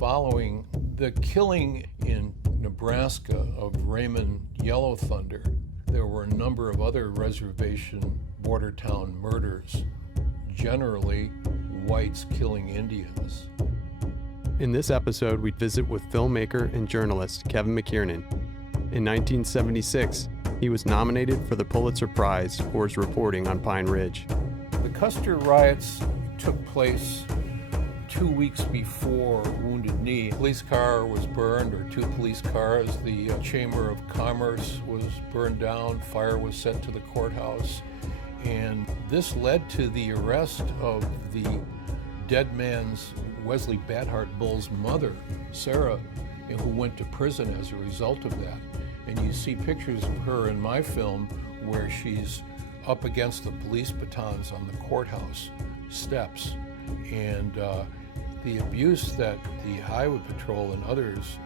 following the killing in Nebraska of Raymond Yellow Thunder, there were a number of other reservation border town murders, generally whites killing Indians. In this episode, we visit with filmmaker and journalist Kevin McKiernan. In 1976, he was nominated for the Pulitzer Prize for his reporting on Pine Ridge. The Custer riots took place 2 weeks before Wounded Knee. A police car was burned, or two police cars. The Chamber of Commerce was burned down. Fire was set to the courthouse. And this led to the arrest of the dead man's, Wesley Badhart Bull's mother, Sarah, who went to prison as a result of that. And you see pictures of her in my film where she's up against the police batons on the courthouse steps. And the abuse that the Highway Patrol and others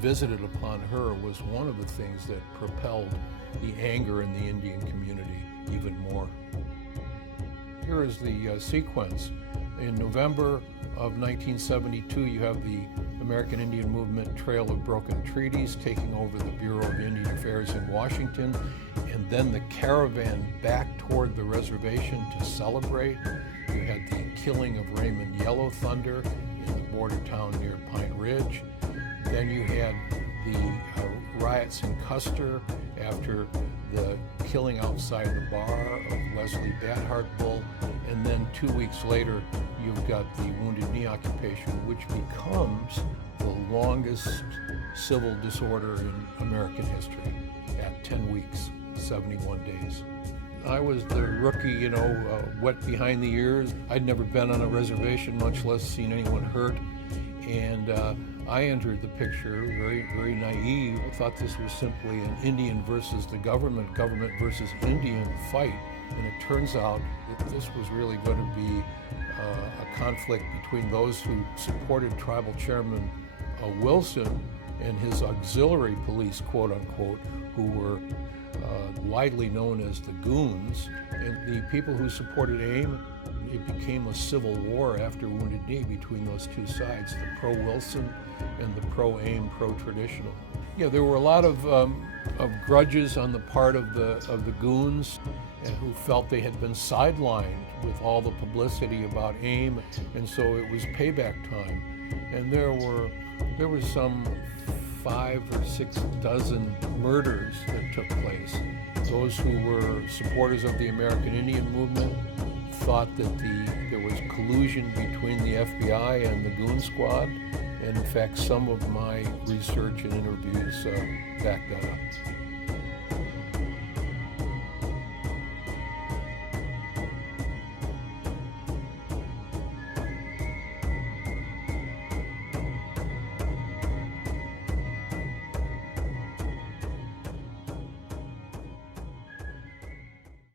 visited upon her was one of the things that propelled the anger in the Indian community even more. Here is the sequence. In November of 1972, you have the American Indian Movement Trail of Broken Treaties taking over the Bureau of Indian Affairs in Washington, and then the caravan back toward the reservation to celebrate. You had the killing of Raymond Yellow Thunder in the border town near Pine Ridge. Then you had the riots in Custer after the killing outside the bar of Wesley Badhart Bull. And then 2 weeks later, you've got the Wounded Knee occupation, which becomes the longest civil disorder in American history at 10 weeks, 71 days. I was the rookie, wet behind the ears. I'd never been on a reservation, much less seen anyone hurt. And I entered the picture very, very naive. I thought this was simply an Indian versus the government versus Indian fight. And it turns out that this was really going to be a conflict between those who supported Tribal Chairman Wilson and his auxiliary police, quote unquote, who were widely known as the Goons, and the people who supported AIM. It became a civil war after Wounded Knee between those two sides, the pro-Wilson and the pro-AIM, pro-traditional. Yeah, there were a lot of grudges on the part of the Goons, who felt they had been sidelined with all the publicity about AIM, and so it was payback time. And there were some 5 or 6 dozen murders that took place. Those who were supporters of the American Indian Movement thought that there was collusion between the FBI and the Goon Squad, and in fact some of my research and interviews back that up.